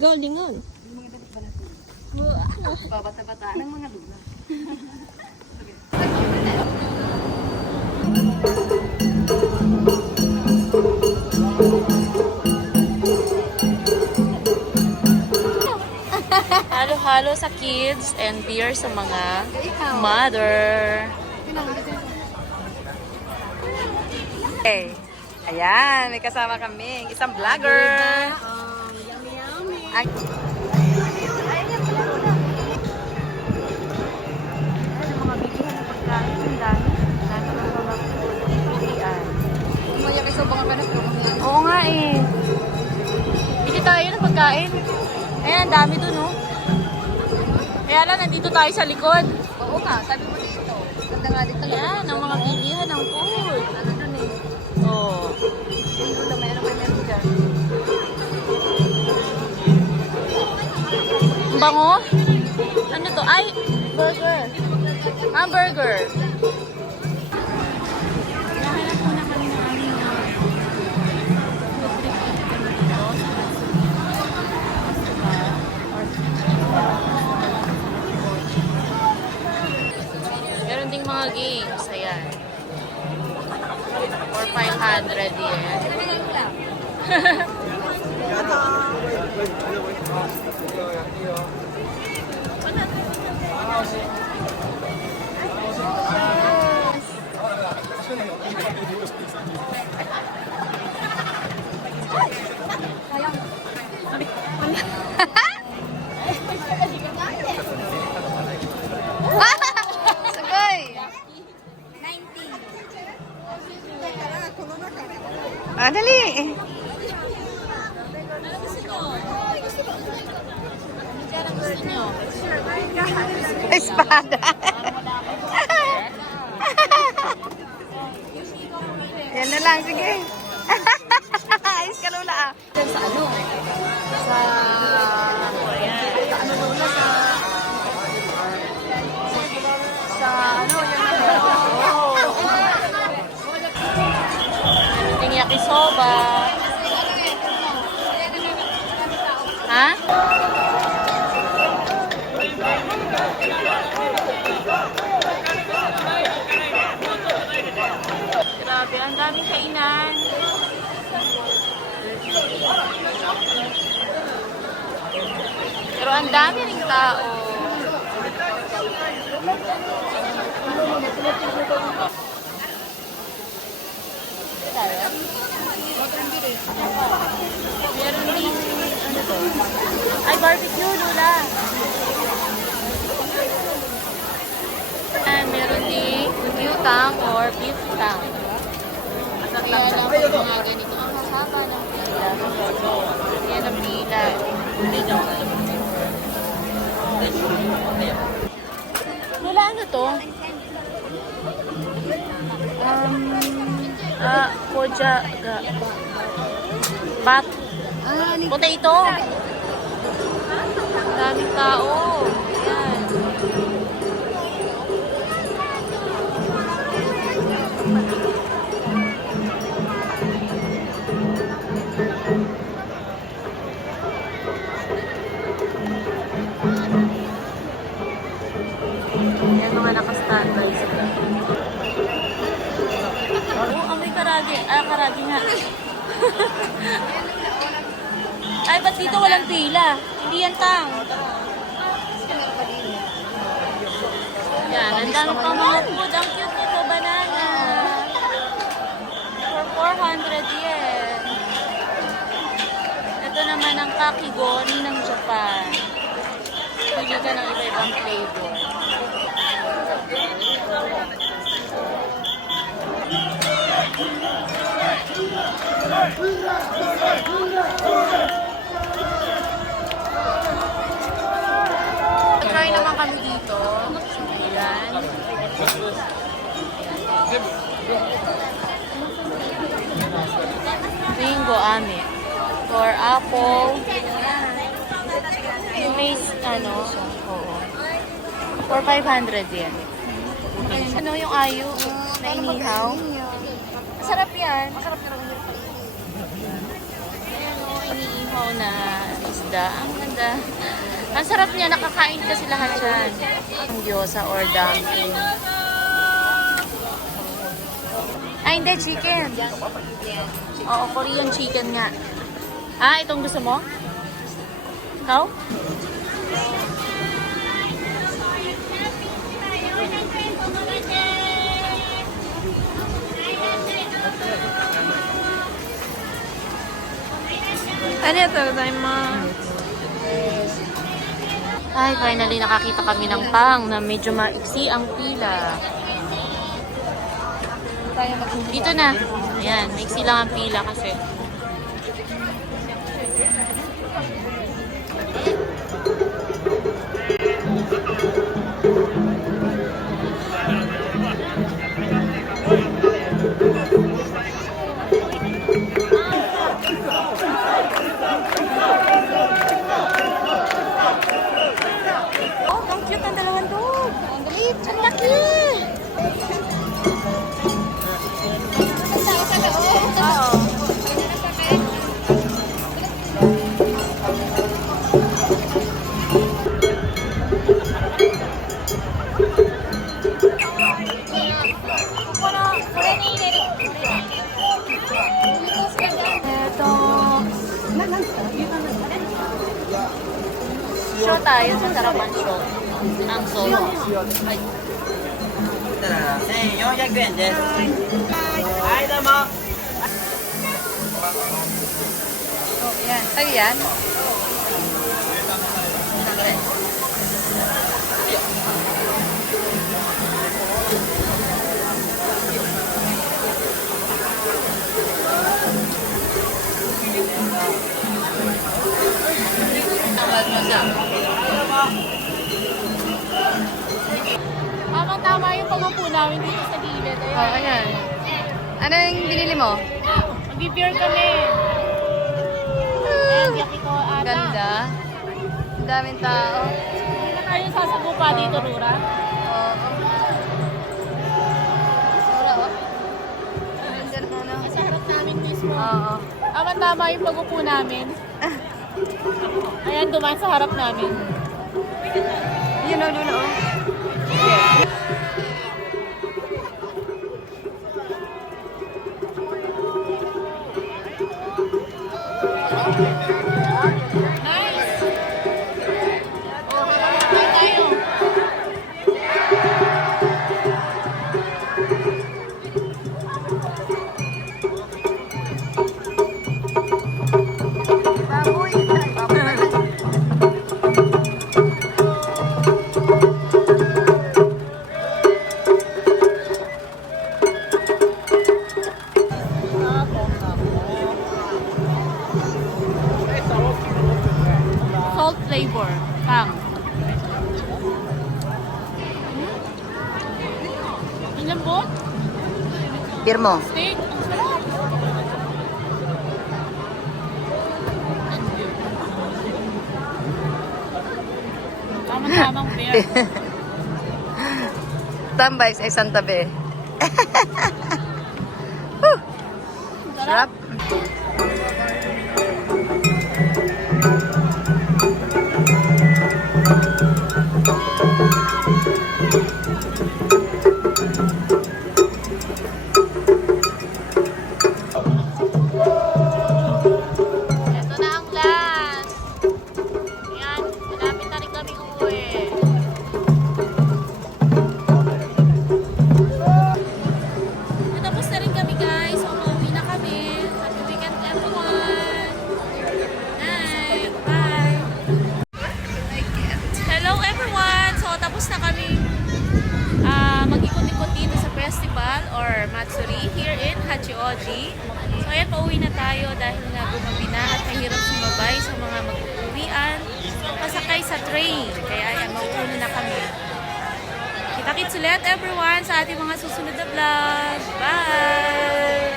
Galingan. Babata-bata ng mga lula. Halo-halo sa kids and beer sa mga mother. Okay. Ayan, may kasama kami. Isang vlogger. Ay. Mga bigyan ng pagkain. Ang dami. Dami ng mga pilihan. Umaya kayo sa baka ka na. Oo nga eh. Bili tayo ng pagkain. Ayan, ang dami dun oh. Kaya lang, nandito tayo sa likod. Oo nga, sabi mo dito. Ganda nga dito. Ayan, ang mga bilihan ng food. Ano dun eh. Oh. Yung lula, mayroon kayo meron dyan. Ang bango? Ano to? Ay, burger. Hamburger. Nahanap ko na kami ng aming meron ding mga games. Ayan. For 500 yen. Sagay! Ah, dali. Espada. Yan na lang, sige. Ayos ka lula ah. Sa ano? Sa... ano lula sa... Sa ano? Yung yakisoba. Ha? Grabe, ang daming kainan. Pero ang dami ring tao. Meron din, ano to? Ay, barbecue, Lula. And meron din utang or beef tang. Kaya lang po mga ganito. Ang haba ng pila. Yan ang pila. Lula, ano to? Koja, bat, potato. Daming tao. Yan. Yan mga naka-standby sila. Oo, amoy karagi. Ah, karagi nga. Ay, ba't dito walang pila? Hindi yan tang. Yan, ang dami pang mga food. Ang cute nito, banana. For 400 yen. Ito naman ang kakigoni ng Japan. Pili ka ng iba-ibang flavor. Try naman kami dito. Ayan. Bingo ame. For apple. May ano. Oo. For 500 yen. Ano yung ayu na inihaw? Masarap yan. Masarap na rin yung ayan o, iniihaw sabaw na isda. Ang ganda. Ang sarap niya, nakakain kasi lahat yan. Ang gyoza or dumpling. Ay, hindi, chicken. Oo, Korean chicken nga. Ah, itong gusto mo? Ikaw? Ay, finally nakakita kami ng pang na medyo maiksi ang pila. Dito na. Ayan, maiksi lang ang pila kasi. Oh, ang cute ng dalawang dog. Ang galit. Ang laki. Oo. Ito. Show tayo sa Sarapan Show. Ang solo. Ay. 1400円です。はい、どうも。 Oh, yan. Sa'yo yan? Tama-tama yung pag-upo namin dito sa gilid. Oh, ayan. Ano yung binili mo? Mag-beer kami. Ayan, yakito ata. Ganda. Ang daming tao. Hindi na tayo sasagupa dito, Rura. Oo. Wala, oh. Nandiyan mo na. Sa harap namin mismo. Oo. Tama-tama yung pag-upo namin. Ayan, dumaan sa harap namin. Yun, oh, doon, oh. Nice! Oh, kain tayo. Baboy. Baboy. Salt flavor. Tang. Ang lambot. Beer mo. Steak. Ang sarap. Tama-tamang beer. Tambay sa isang tabi. Sarap. Ito na ang last. Ayan, malapit na rin kami uuwi. Natapos na rin kami guys. So, uuwi na kami. Happy weekend everyone. Night. Bye. Hello everyone. So, tapos na kami mag-ikot-ikot dito sa festival or Matsuri here in Hachioji. So, ayan, pauwi na tayo dahil nga gumabi na at mahirap sumabay sa mga mag-uwian pasakay sa train. Kaya ayan, mauuna na kami. Kita-kits ulit everyone sa ating mga susunod na vlog. Bye!